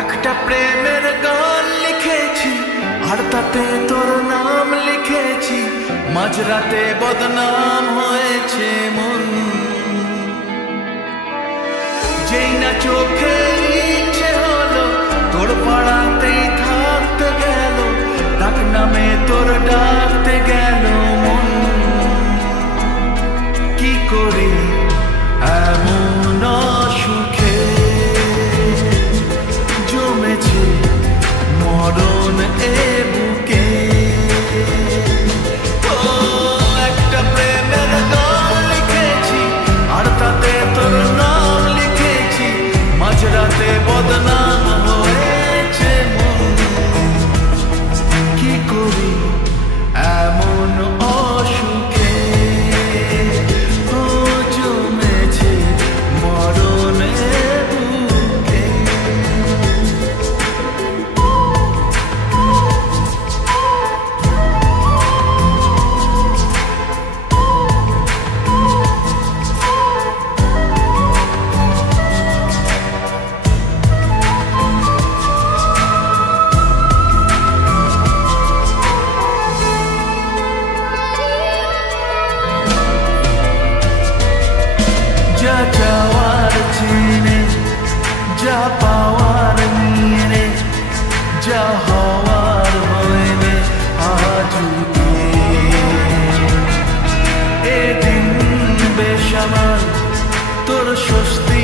একটা প্রেমের গান লিখেছি আর তাতে তোর নাম লিখেছি, মাঝরাতে বদনাম হয়েছে মন। যেই না চোখে ইচ্ছে হলো তোর পাড়াতেই থাকতে গেল, ডাক নামে তোর ডাকতে গেল মন। কি করি এমন সুখে জমেছে মরণ এ বুকে। ও একটা প্রেমের গান লিখেছি আর তাতে তোর নাম লিখেছি, মাঝরাতে বদনাম হয়েছে মন। কি করি এমন অসুখে ও জমেছে মরণ এ বুকে। যা চাওয়ার চিনে, যা পাওয়ার নিয়ে, যা হওয়ার হয়ে আজ এদিন বেসামাল তোর স্বস্তি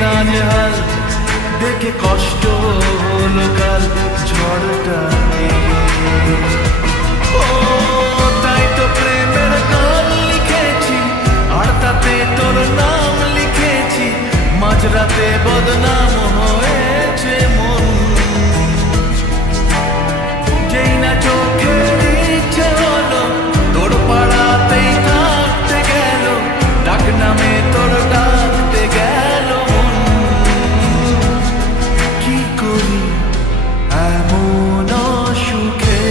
নাজেহাল, দেখে কষ্ট হলো কাল ঝড়টা। ও তাই তো প্রেমের গান লিখেছি আর তাতে তোর নাম লিখেছি, মাঝরাতে বদনাম হয়েছে মন। যেই না চোখে ইচ্ছে হলো তোর পাড়াতেই থাকতে গেল, ডাক নামে তোর ডাকতে গেল মন। কি করি এমন সুখে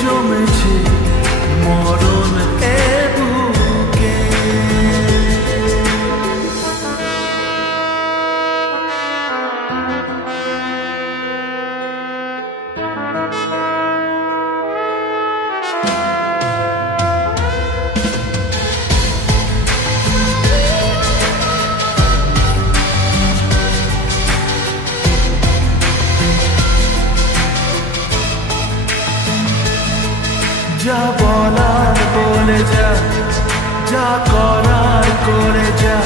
জমেছে মরণ এ বুকে। যা বলার বলে যা, যা করার করে যা,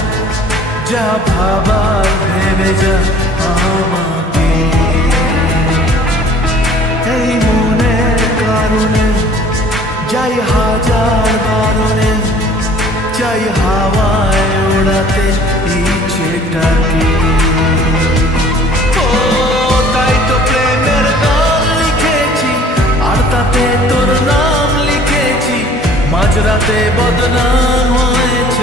যা ভাবার ভেবে যা আমাকে। এই মনের কারণে যাই হাজার বারণে, চাই হাওয়ায় ওড়াতে ইচ্ছেটাকে। ও তাই তো প্রেমের গান লিখেছি আর তাতে তোর নাম লিখেছি, মাঝরাতে বদনাম হয়েছে